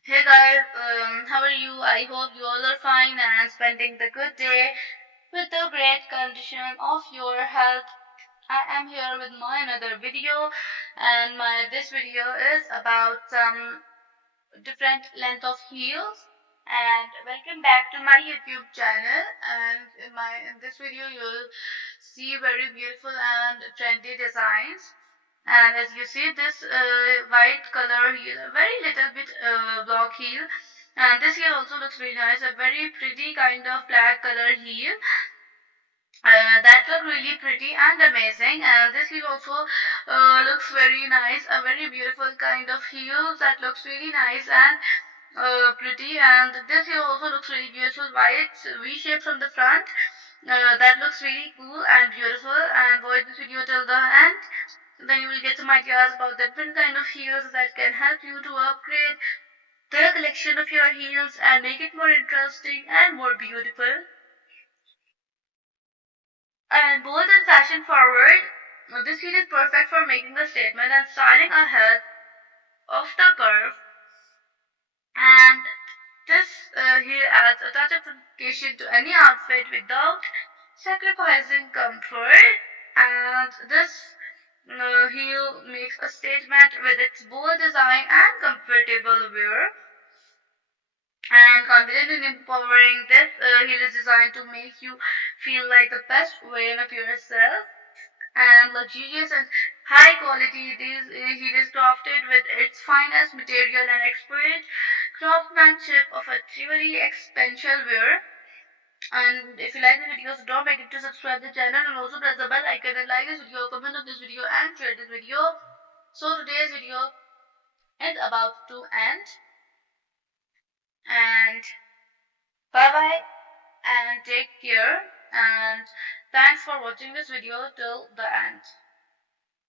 Hey guys, how are you? I hope you all are fine and spending the good day with the great condition of your health. I am here with my another video, and my this video is about some different length of heels. And welcome back to my YouTube channel. And in this video, you'll see very beautiful and trendy designs. And as you see, this white color heel, a very little bit block heel, and this heel also looks really nice. A very pretty kind of black color heel that look really pretty and amazing. And this heel also looks very nice. A very beautiful kind of heel that looks really nice and pretty. And this heel also looks really beautiful. White V shape from the front. That looks really cool and beautiful. And watch this video till the end. Then you will get some ideas about the different kind of heels that can help you to upgrade the collection of your heels and make it more interesting and more beautiful and bold and fashion forward. This heel is perfect for making a statement and styling ahead of the curve. And this heel adds a touch of sophistication to any outfit without sacrificing comfort. And this heel makes a statement with its bold design and comfortable wear. And confident and empowering, this heel is designed to make you feel like the best version of yourself. And luxurious and high quality, this heel is crafted with its finest material and expert craftsmanship of a truly expensive wear. And if you like the video, so don't forget to subscribe the channel and also press the bell icon and like this video, comment on this video and share this video. So today's video is about to end, and bye bye and take care, and thanks for watching this video till the end.